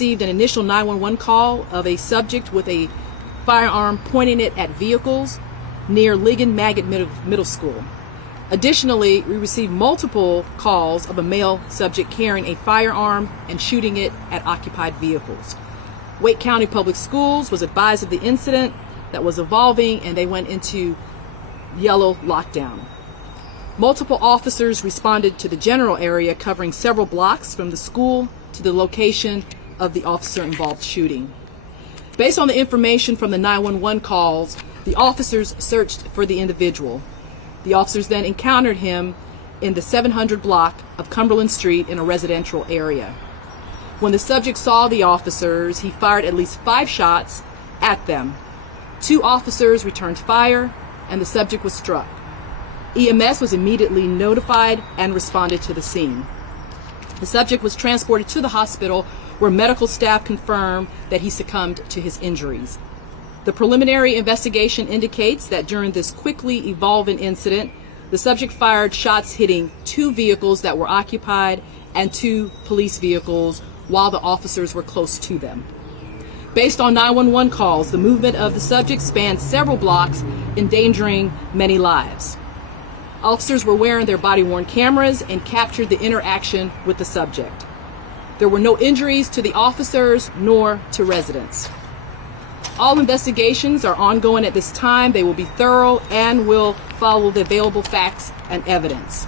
received an initial 911 call of a subject with a firearm pointing it at vehicles near Ligon Magnet Middle School. Additionally, we received multiple calls of a male subject carrying a firearm and shooting it at occupied vehicles. Wake County Public Schools was advised of the incident that was evolving, and they went into yellow lockdown. Multiple officers responded to the general area covering several blocks from the school to the location of the officer-involved shooting. Based on the information from the 911 calls, the officers searched for the individual. The officers then encountered him in the 700 block of Cumberland Street in a residential area. When the subject saw the officers, he fired at least 5 shots at them. 2 officers returned fire, and the subject was struck. EMS was immediately notified and responded to the scene. The subject was transported to the hospital where medical staff confirmed that he succumbed to his injuries. The preliminary investigation indicates that during this quickly evolving incident, the subject fired shots hitting 2 vehicles that were occupied and 2 police vehicles while the officers were close to them. Based on 911 calls, the movement of the subject spanned several blocks, endangering many lives. Officers were wearing their body-worn cameras and captured the interaction with the subject. There were no injuries to the officers nor to residents. All investigations are ongoing at this time. They will be thorough and will follow the available facts and evidence.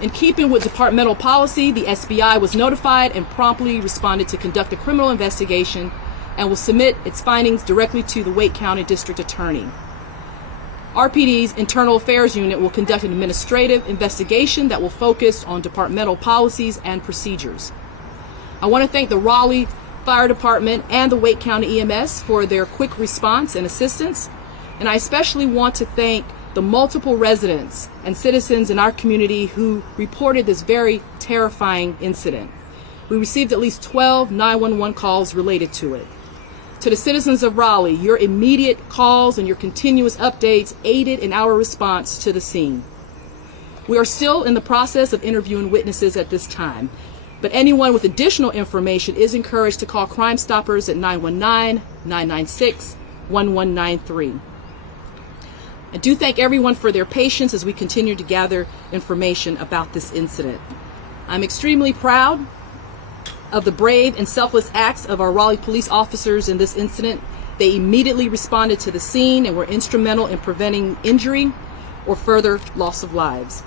In keeping with departmental policy, the SBI was notified and promptly responded to conduct a criminal investigation and will submit its findings directly to the Wake County District Attorney. RPD's Internal Affairs Unit will conduct an administrative investigation that will focus on departmental policies and procedures. I want to thank the Raleigh Fire Department and the Wake County EMS for their quick response and assistance, and I especially want to thank the multiple residents and citizens in our community who reported this very terrifying incident. We received at least 12 911 calls related to it. To the citizens of Raleigh, your immediate calls and your continuous updates aided in our response to the scene. We are still in the process of interviewing witnesses at this time, but anyone with additional information is encouraged to call Crime Stoppers at 919-996-1193. I do thank everyone for their patience as we continue to gather information about this incident. I'm extremely proud of the brave and selfless acts of our Raleigh police officers in this incident. They immediately responded to the scene and were instrumental in preventing injury or further loss of lives.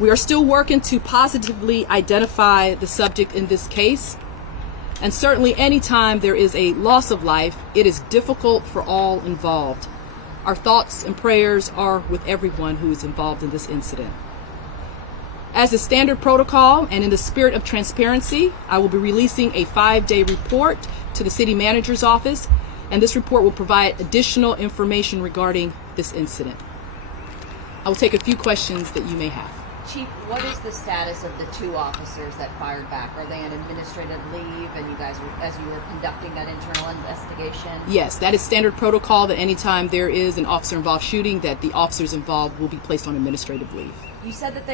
We are still working to positively identify the subject in this case, and certainly anytime there is a loss of life, it is difficult for all involved. Our thoughts and prayers are with everyone who is involved in this incident. As a standard protocol and in the spirit of transparency, I will be releasing a 5-day report to the city manager's office, and this report will provide additional information regarding this incident. I will take a few questions that you may have. Chief, what is the status of the 2 officers that fired back? Are they on administrative leave and you guys, as you were conducting that internal investigation? Yes, that is standard protocol, that anytime there is an officer-involved shooting, that the officers involved will be placed on administrative leave. You said that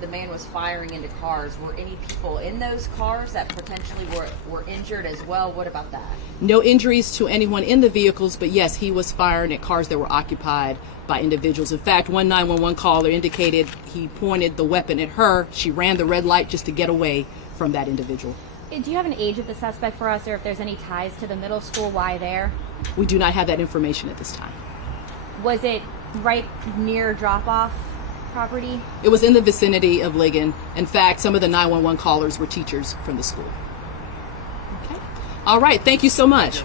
the man was firing into cars. Were any people in those cars that potentially were injured as well? What about that? No injuries to anyone in the vehicles, but yes, he was firing at cars that were occupied by individuals. In fact, one 911 caller indicated he pointed the weapon at her. She ran the red light just to get away from that individual. Do you have an age of the suspect for us, or if there's any ties to the middle school? Why there? We do not have that information at this time. Was it right near drop-off property? It was in the vicinity of Ligon. In fact, some of the 911 callers were teachers from the school. Okay. All right. Thank you so much.